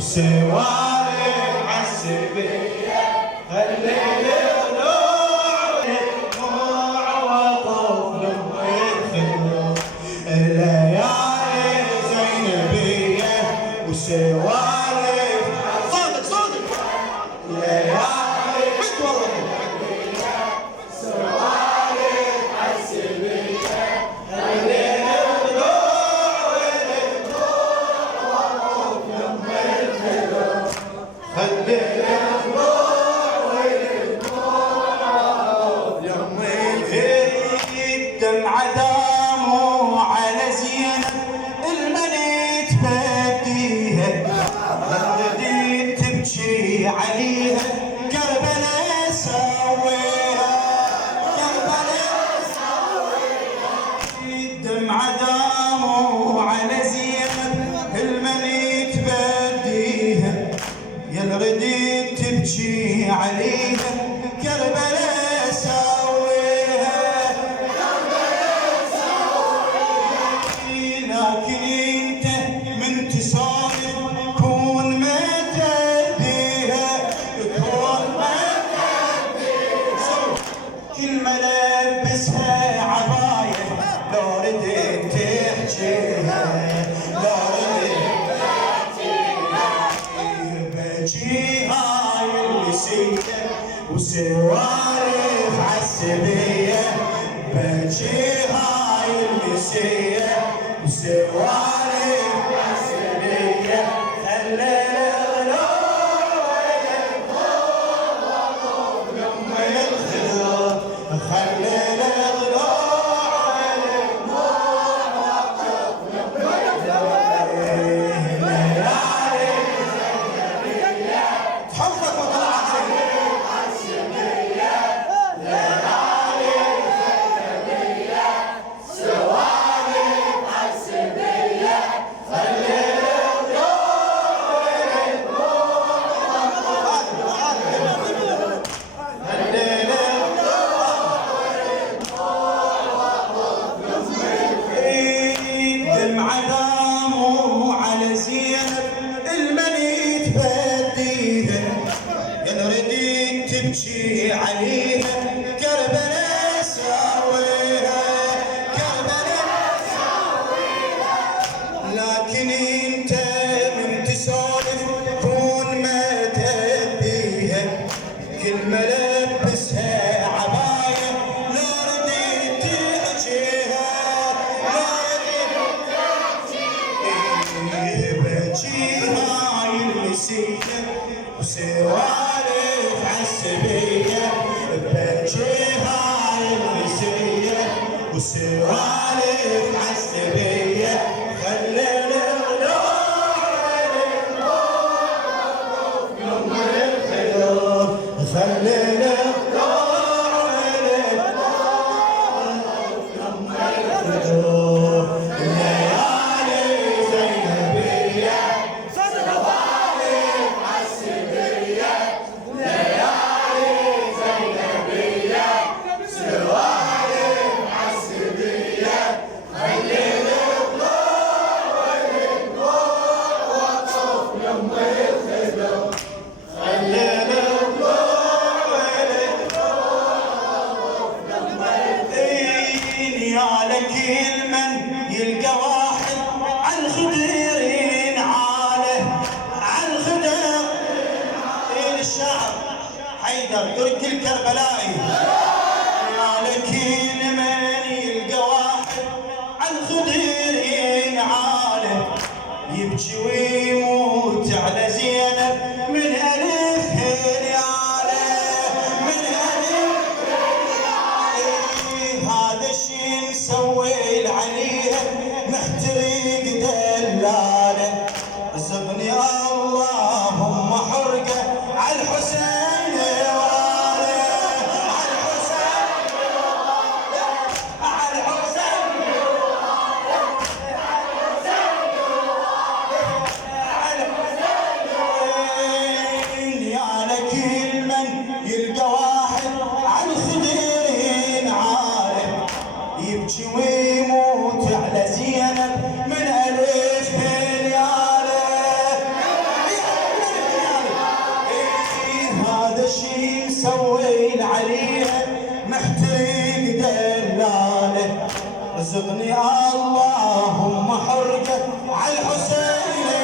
وسوالف عالسبيه خلي الضلوع دموع وطفل بالخدود الليالي زينبيه وسوالف صوتك صوتك ليالي مش والله سوالف عالسبيه خلي دمع دامه على زينب المنيت بديها رديت تبكي عليها كربلاء سويها كربلاء سويها دمع دامه على زينب المنيت بديها يا رديت تبكي عليها كربلاء سويها لكن انت من تصالح كون ما تبيها كون ما تبيها كل ما لبسها عباية لو رديت تحجيها لو رديت تحجيها بجي هاي السيد وسوالف عالسبيه بجي هاي السيد وسوالف عالسبيه خلي الضلوع يم الخدود خلي الضلوع ليالي زينبيه حفظك وطلعت تمشي عليها كربلاء سويها كربلاء سويها لكن انت من تسولف كون ما تبيها كل ما لبسها عبايه لا رديت تحجيها لا رديت تحجيها بجيها السيد وسوالف عالسبيه بجيها السيد وسوالف عالسبيه خلي الضلوع يم الخدود خلي الضلوع يم الخدود ليالي زينبيه سوالف عالسبيه ليالي زينبيه سوالف عالسبيه خلي الضلوع وطف يم الخدود خلي يا لكل من يلقى واحد عالخدر ينعاله عالخدر الشعب حيدر ترك الكربلائي يا لكل من يلقى واحد عالخدر ينعاله يبكي ويموت على زينب من ألف رياله من ألف رياله هذا الشي مسوي عليها محترق دلاله زبني اللهم حرقه عالحسين واله عالحسين واله عالحسين واله عالحسين واله ارزقني اللهم حرقه على الحسيني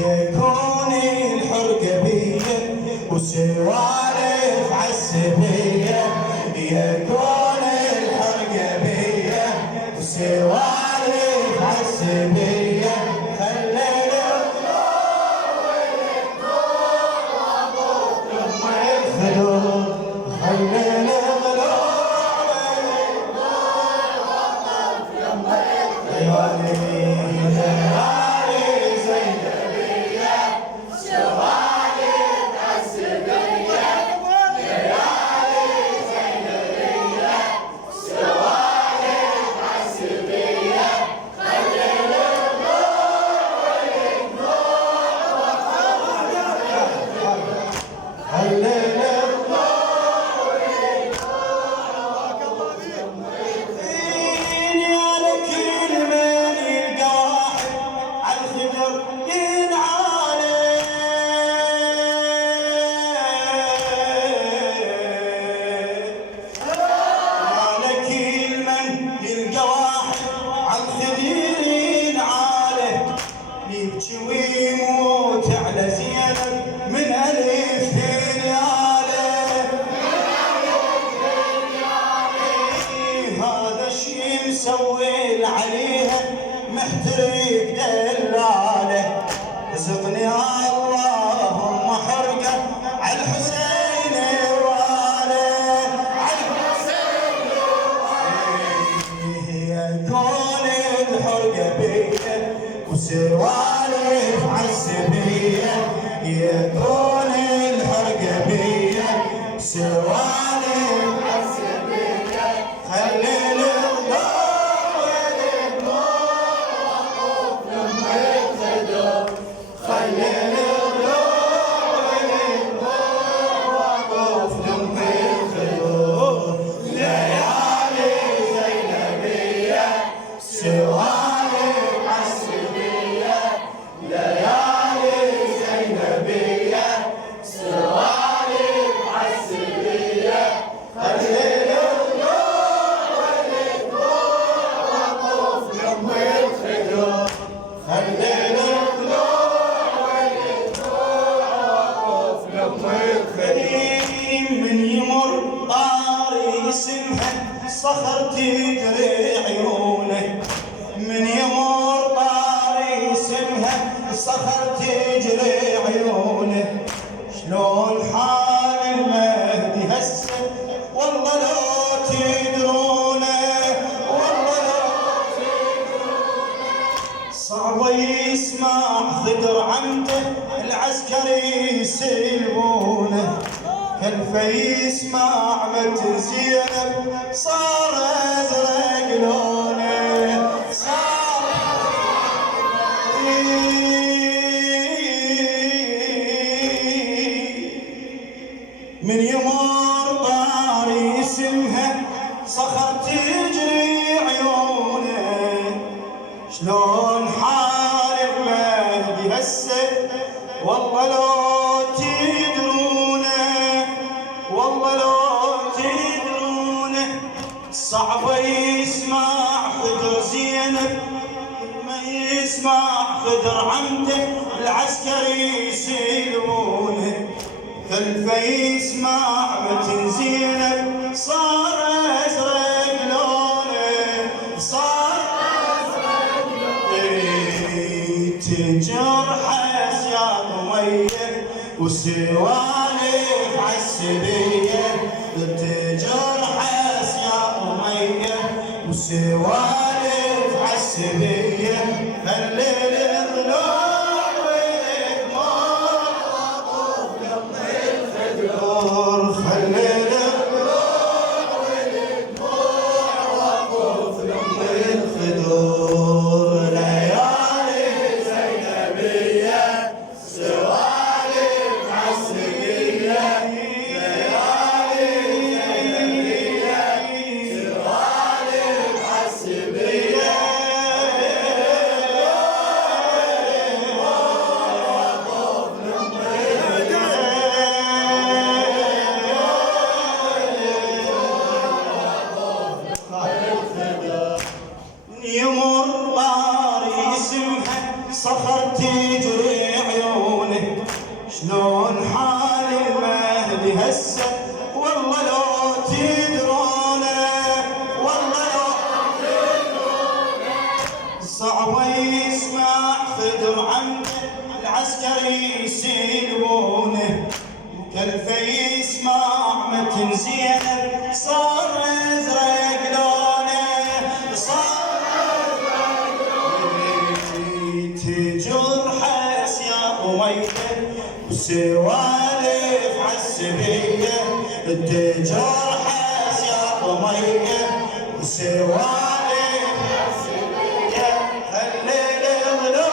يكوني الحرقه بيه وسوالف عالسبيه يكون الحرقه بيه وسوالف عالسبيه خلينا خلينا ويموت على زينب من ألف ليالي هذا شي مسوي عليها محترق دلاله رزقني اللهم حرقه على الحسيني واله على الحسيني يكون الحرقه بيه وسوالف عالسبيه يكون الحرقه بيه سوالف عالسبيه خلي الضوء والدموع وقوف لما ينخدم خلي الضوء والدموع وقوف لما ينخدم ليالي زينبيه سوالف عالسبيه ليالي زينبيه سوالف عالسبيه خلي الضوء والدموع وقوف لما ينخدم خلي الضوء والدموع وقوف لما ينخدم من يمر طاري اسمها صخر تجري عيونه من يمر طاري اسمها صخر تجري عيونه شلون حال المهدي هسه والله لو تدرونه والله لو تدرونه صعبه يسمع خدر عمده العسكري يسلبونه كلفه يسمع مت زينب صار ازرق لونه صار من يمر طاري اسمها صخر تجري عيونه شلون حال المهدي هسه والله لو تدرونه والله لو تدرونه صعبه يسمع خدر زينب ما يسمع خدر عمده العسكري يسلبونه كلفه يسمع متن زينب صار ازرق لونه صار ازرق لونه تجرح اسياد ميه وسوالف عالسبيه تجرح اسياد ميه وسوالف عالسبيه خلي الضلوع والدموع وقوف لما الخدور خلي الضلوع والدموع وقوف لما الخدور ليالي زينبيه سوالف عالسبيه ليالي زينبيه سوالف عالسبيه يمر طاري اسمها صخر تجري عيونه. شلون حال المهدي هسه والله لو تدرونه، والله لو تدرونه. صعب يسمع خدر عمده العسكري يسلبونه، كلفه يسمع متن زينب صار ازرق لونه، صار ازرق لونه. تجرحه سياق وميته وسوالف عالسبيه، تجرحه سياق وميته وسوالف عالسبيه. خلي الغلو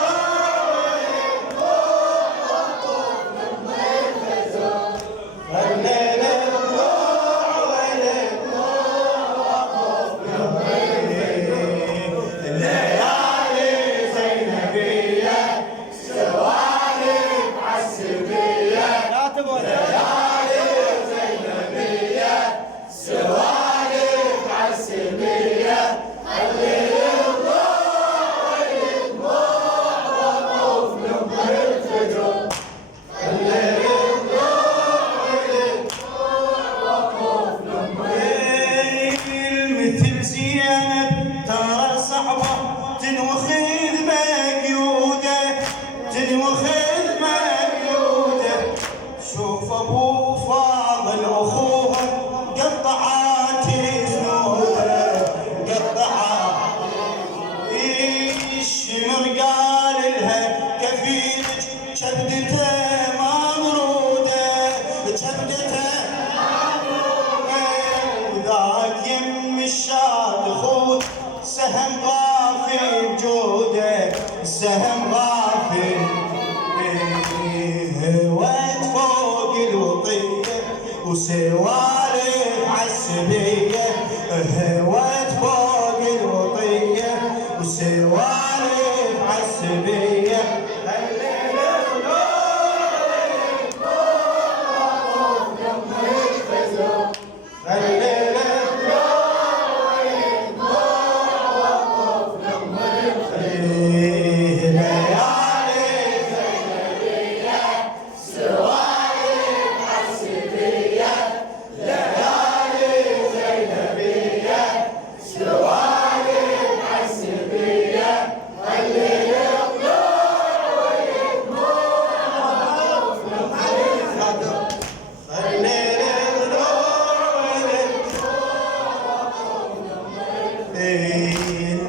سهم غافي بجوده، سهم غافي هوت فوق الوطيه وسوالف عالسبيه، هوت فوق الوطيه وسوالف عالسبيه.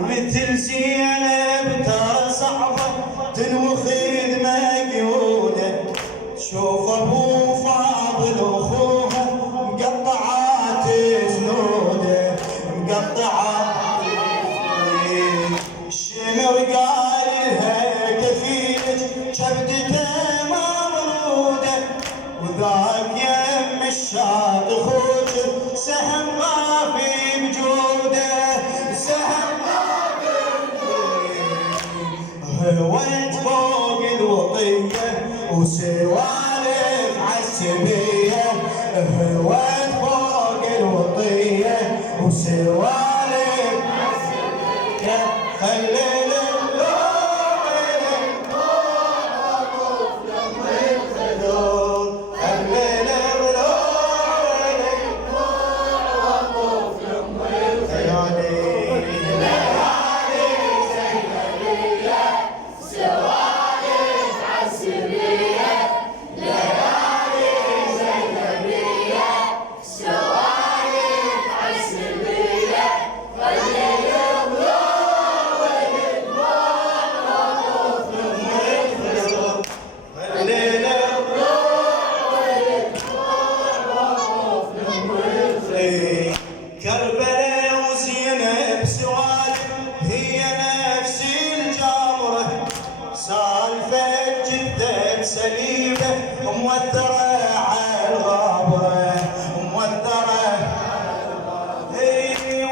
مثل زينب ترى صعبة تنوخذ مقيودة، شوف ابو فاضل واخوها مقطعات زنوده، مقطعات الشمر قال لها كفيلك كبدته مبروده، وذاك يم الشاط اخوك سهم غافي بجوده، سهم هوت فوق الوطيه وسوالف عالسبيه، هوت فوق الوطيه وسوالف عالسبيه. خلي كربلاء وزينب سوالف هي نفس الجمرة، سالفة جدة سليبة موثرة على الغابرة، موثرة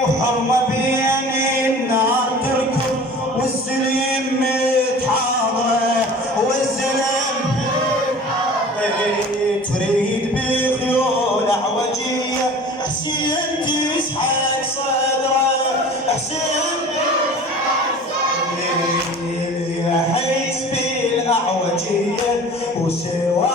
وحرمة بين النار تركض والسلم متحاضرة، والسلم تريد بخيول اعوجية حسين تسحق صدره، حسين وجيه وسوالف